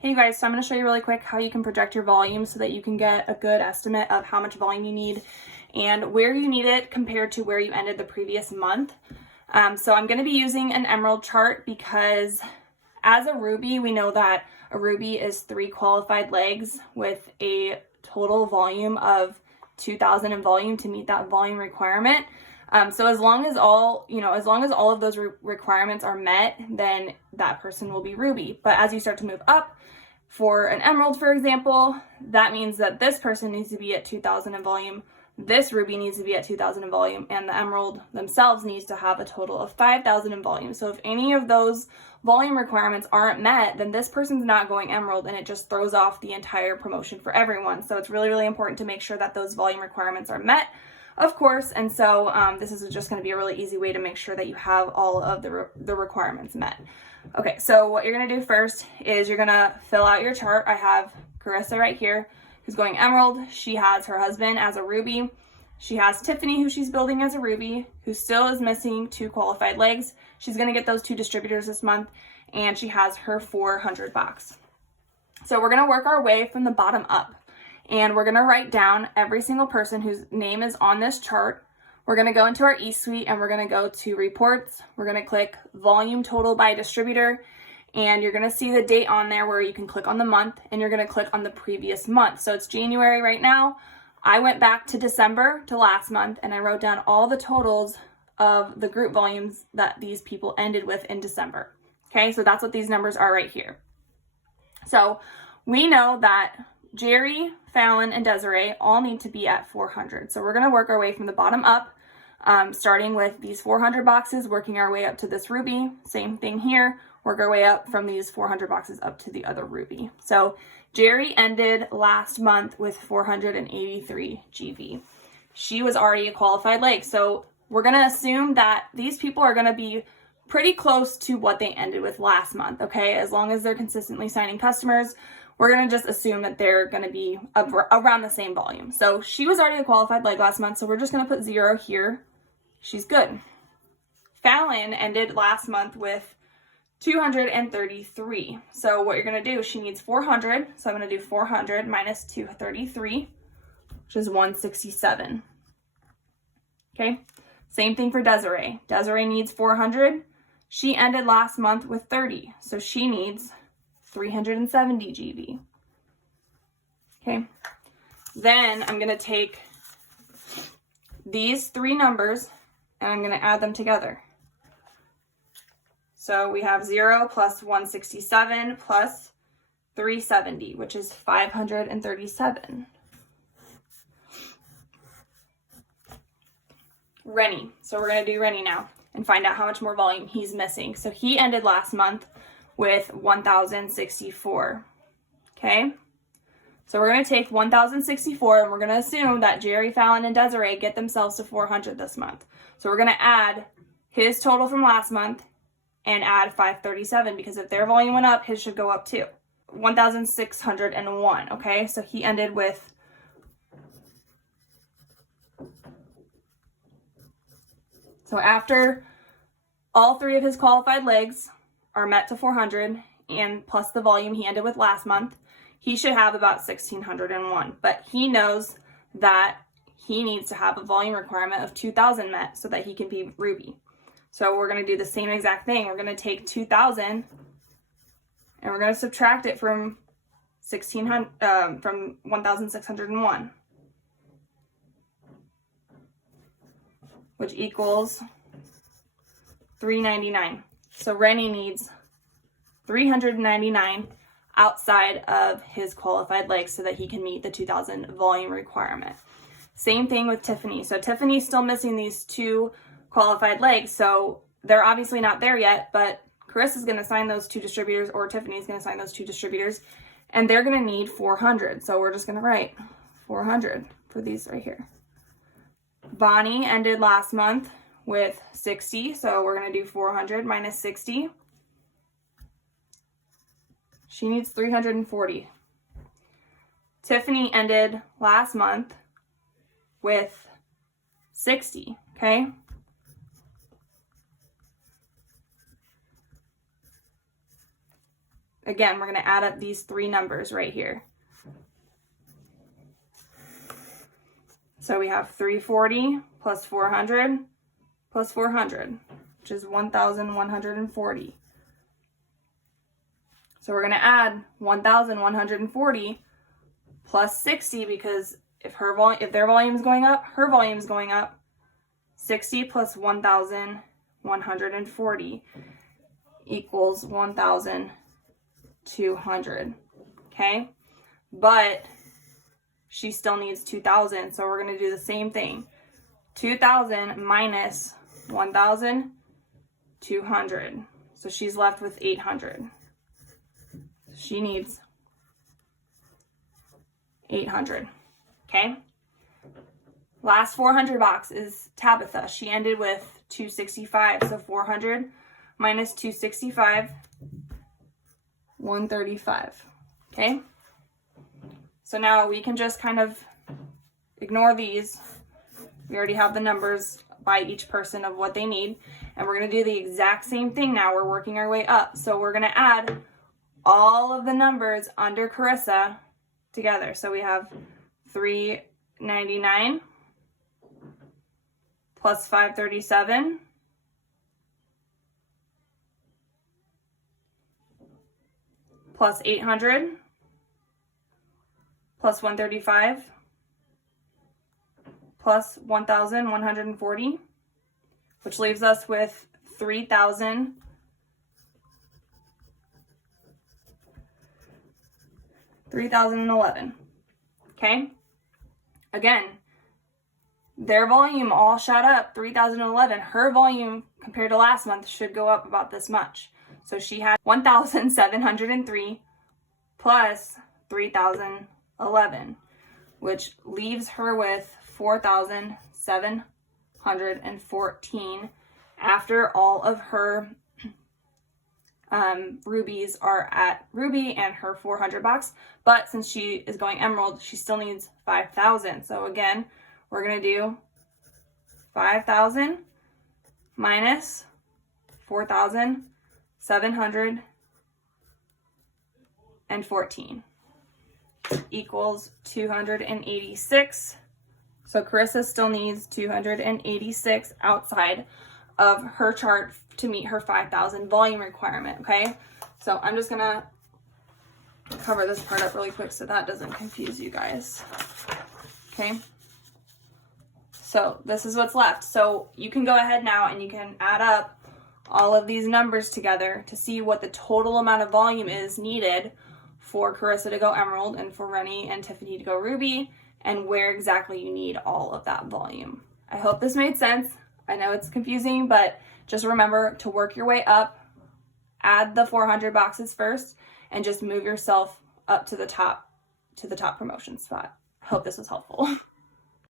Hey guys, so I'm going to show you really quick how you can project your volume so that you can get a good estimate of how much volume you need and where you need it compared to where you ended the previous month. So I'm going to be using an emerald chart because as a ruby, we know that a ruby is 3 qualified legs with a total volume of 2,000 in volume to meet that volume requirement. So as long as all of those requirements are met, then that person will be ruby. But as you start to move up, for an emerald, for example, that means that this person needs to be at 2,000 in volume, this ruby needs to be at 2,000 in volume, and the emerald themselves needs to have a total of 5,000 in volume. So if any of those volume requirements aren't met, then this person's not going emerald, and it just throws off the entire promotion for everyone. So it's really, really important to make sure that those volume requirements are met, of course. And so this is just going to be a really easy way to make sure that you have all of the requirements met. Okay, so what you're going to do first is you're going to fill out your chart. I have Carissa right here who's going emerald. She has her husband as a ruby. She has Tiffany, who she's building as a ruby, who still is missing 2 qualified legs. She's going to get those 2 distributors this month, and she has her 400 box. So we're going to work our way from the bottom up, and we're going to write down every single person whose name is on this chart. We're going to go into our eSuite and we're going to go to reports. We're going to click volume total by distributor, and you're going to see the date on there where you can click on the month, and you're going to click on the previous month. So it's January right now. I went back to December, to last month, and I wrote down all the totals of the group volumes that these people ended with in December. Okay, so that's what these numbers are right here. So we know that Jerry, Fallon, and Desiree all need to be at 400. So we're going to work our way from the bottom up, starting with these 400 boxes, working our way up to this ruby. Same thing here. Work our way up from these 400 boxes up to the other ruby. So Jerry ended last month with 483 GV. She was already a qualified leg. So we're going to assume that these people are going to be pretty close to what they ended with last month, okay? As long as they're consistently signing customers, we're going to just assume that they're going to be around the same volume. So she was already a qualified leg last month, so we're just going to put 0 here. She's good. Fallon ended last month with 233. So what you're going to do, she needs 400. So I'm going to do 400 minus 233, which is 167. Okay. Same thing for Desiree. Desiree needs 400. She ended last month with 30. So she needs 370 GV. Okay. Then I'm going to take these 3 numbers and I'm going to add them together. So we have 0 plus 167 plus 370, which is 537. Rennie. So we're going to do Rennie now and find out how much more volume he's missing. So he ended last month with 1,064. Okay. So we're going to take 1,064 and we're going to assume that Jerry, Fallon, and Desiree get themselves to 400 this month. So we're going to add his total from last month and add 537, because if their volume went up, his should go up too. 1,601, okay? So he ended with after all 3 of his qualified legs are met to 400 and plus the volume he ended with last month, he should have about 1,601. But he knows that he needs to have a volume requirement of 2,000 met so that he can be ruby. So we're going to do the same exact thing. We're going to take 2,000 and we're going to subtract it from 1,601, which equals 399. So Rennie needs 399 outside of his qualified legs so that he can meet the 2,000 volume requirement. Same thing with Tiffany. So Tiffany's still missing these 2 qualified legs, so they're obviously not there yet, but Carissa's going to sign those 2 distributors, or Tiffany's going to sign those 2 distributors, and they're going to need 400. So we're just going to write 400 for these right here. Bonnie ended last month with 60, so we're going to do 400 minus 60. She needs 340. Tiffany ended last month with 60, okay? again, we're going to add up these three numbers right here. So we have 340 plus 400 plus 400, which is 1,140. So we're going to add 1,140 plus 60 because if their volume is going up, her volume is going up. 60 plus 1,140 equals 1,200. Okay? But she still needs 2,000, so we're going to do the same thing. 2,000 minus 1,200. So she's left with 800. She needs 800. Okay? Last 400 box is Tabitha. She ended with 265. So 400 minus 265, 135. Okay? So now we can just kind of ignore these. We already have the numbers by each person of what they need. And we're going to do the exact same thing now. We're working our way up. So we're going to add all of the numbers under Carissa together. So we have 399 plus 537 plus 800 plus 135 plus 1,140, which leaves us with 3,011. Okay? Again, their volume all shot up 3,011. Her volume compared to last month should go up about this much. So she had 1,703 plus 3,011, which leaves her with 4,714 after all of her rubies are at ruby and her 400 box. But since she is going emerald, she still needs 5,000. So again, we're going to do 5,000 minus 4,714 equals 286. So Carissa still needs 286 outside of her chart to meet her 5,000 volume requirement, okay? So I'm just gonna cover this part up really quick so that doesn't confuse you guys, okay? So this is what's left. So you can go ahead now and you can add up all of these numbers together to see what the total amount of volume is needed for Carissa to go emerald and for Rennie and Tiffany to go ruby, and where exactly you need all of that volume. I hope this made sense. I know it's confusing, but just remember to work your way up, add the 400 boxes first, and just move yourself up to the top promotion spot. I hope this was helpful.